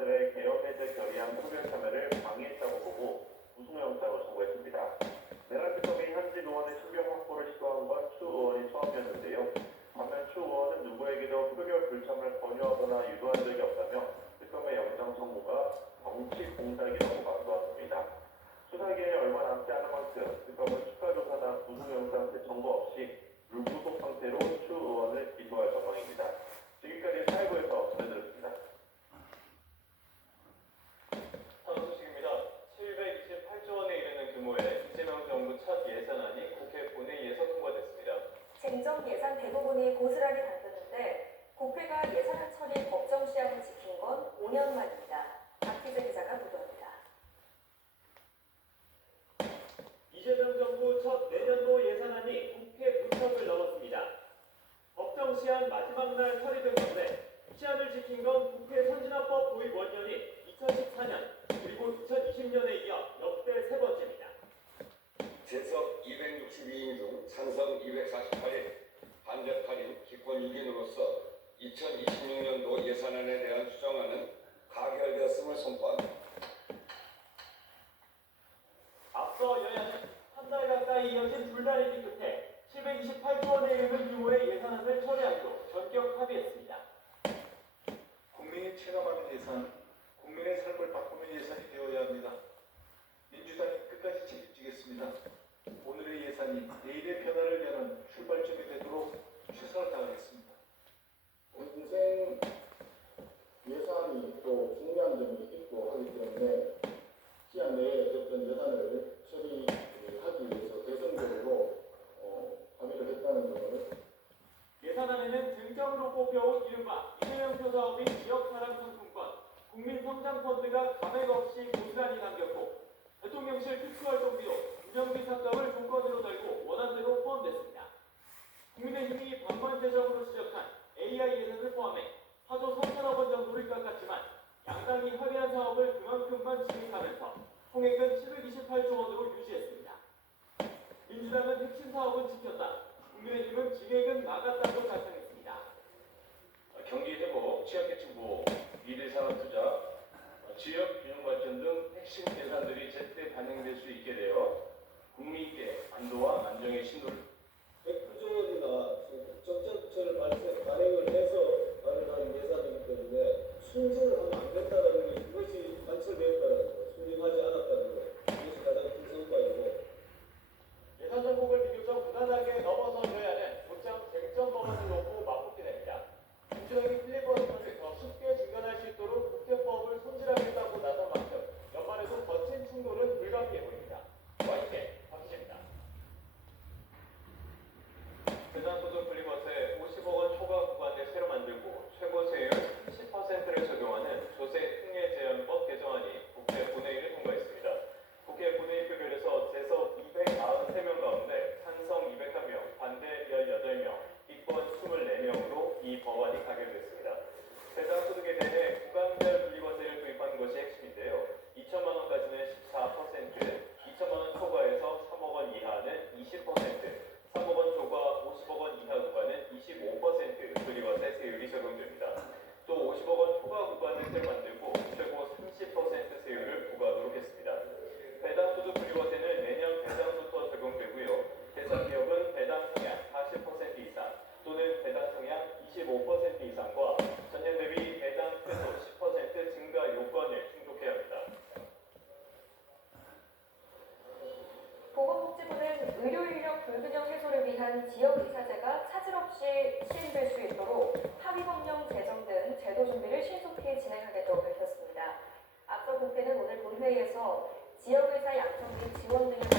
의원들의 개헌에서 결의안 표결 참여를 방해했다고 보고 구속영장을 청구했습니다. 내란특검이 현직 의원의 추경 확보를 시도한 건 추 의원이 처음이었는데요. 반면 추 의원은 누구에게도 표결 불참을 권유하거나 유도한 적이 없다며 특검의 영장 청구가 정치 공작이라고 막놓았습니다. 수사기한이 얼마 남지 않은 만큼 특검은 추가조사나 구속영장 재청구 없이 불구속 상태로 추 의원을 기소할 전망입니다. 지금까지 사회부에서 전해드렸습니다. 다음 소식입니다. 728조 원에 이르는 규모의 이재명 정부 첫 예산안이 국회 본회의에서 통과됐습니다. 쟁점 예산 대부분이 고스란히 담겼는데 국회가 예산안 처리 법정 시한을 지킨 건 5년 만입니다. 박희재 기자가 보도합니다. 이재명 정부 첫 내년도 예산안이 국회 문턱을 넘었습니다. 법정 시한 마지막 날 처리된 건데 시한을 지킨 건 국회 선진화법 도입 원년인 2014년 그리고 2020년에 이어 역대 세 번째입니다. 재석 262인 중 찬성 248인, 반대 8인, 기권 6인으로서 2026년도 예산안에 대한 추정안은 가결되었음을 선포합니다. 앞서 여야는 한 달 가까이 이어진 줄다리기 끝에 728조 원에 이르는 규모의 예산안을 처리하기로 전격 합의했습니다. 국민이 체감하는 예산, 국민의 삶을 바꾸는 예산이 되어야 합니다. 민주당이 끝까지 책임지겠습니다. 오늘의 예산이 내일의 변화를 위한 출발점이 되도록 최선을 다하겠습니다. 인생 예산이 또 중요한 점이 있고 하기 때문에 시한 내에 어떤 예산을 처리하기 위해서 대선적으로 합의를 했다는 점을 예산안에는 쟁점으로 꼽혀온 이른바 이재명표 사업인 지역사랑 상품권, 국민성장펀드가 감액 없이 고스란히 담겼고 대통령실 특수활동비도 운영비 삭감을 조건으로 달고 원안대로 포함됐습니다. 국민의힘이 방만 재정으로 지적한 AI 예산을 포함해 4조 3천억 원 정도를 깎았지만 양당이 합의한 사업을 그만큼만 진행하면서 총액은 728조 원으로 유지했습니다. 민주당은 핵심 사업은 지켰다, 국민의힘은 진액은 막았다고 달성했습니다. 경기 회복, 취약계층 보호, 미래 산업 투자, 지역 균형 발전 등 핵심 예산들이 제때 반영될 수 있게 되어 국민께 안도와 안정의 신호를 109조 원이나 적정처를 발행을 해서 마련한 예산이기 때문에 순전을 하면 안 된다는 게 이것이 관철되었다는 거, 순전하지 않았다는 거, 이것이 가장 큰 성과이고 예산 정국을 비교적 무난하게 넘어선 여야는 곧장 쟁점 법안을 놓고 맞붙게 됩니다. 민주당이 필리버스터를 더 쉽게 중단할 수 있도록 국회법을 손질하겠다고 나선 만큼 연말에도 거친 충돌은 불가피해 보입니다. YK 박희재입니다. 대장소득 분리과세 50억 원 초과 구간을 새로 만들고 최고 세율 30%를 적용하는 조세 특례 제한법 개정안이 국회 본회의를 통과했습니다. 국회 본회의 표결에서 재석 293명 가운데 찬성 201명, 반대 18명, 기권 24명으로 이 법안이 가결됐습니다. 대장소득에 대해 구간별 분리과세를 도입한 것이 핵심인데요. 2천만 원까지는 14%, 2천만 원 초과해서 3억 원 이하는 20%, 3억 원 초과 50억 원 이하 구간은 25% 분리과세 세율이 적용됩니다. 또 50억 원 초과 구간을 새로 만들고 최고 30% 세율을 부과하도록 했습니다. 배당소득 분리과세는 내년 배당부터 적용되고요. 대상기업은 배당 성향 40% 이상 또는 배당 성향 25% 이상과 전년 대비 배당 최소 10% 증가 요건을 충족해야 합니다. 보건복지부는 의료인력 불균형 해소를 위한 지역의사제가 차질 없이 시행될 수 있도록 합의법령 제정 등 제도 준비를 신속히 진행하겠다고 밝혔습니다. 앞서 국회는 오늘 본회의에서 지역의사 양성 및 지원 능력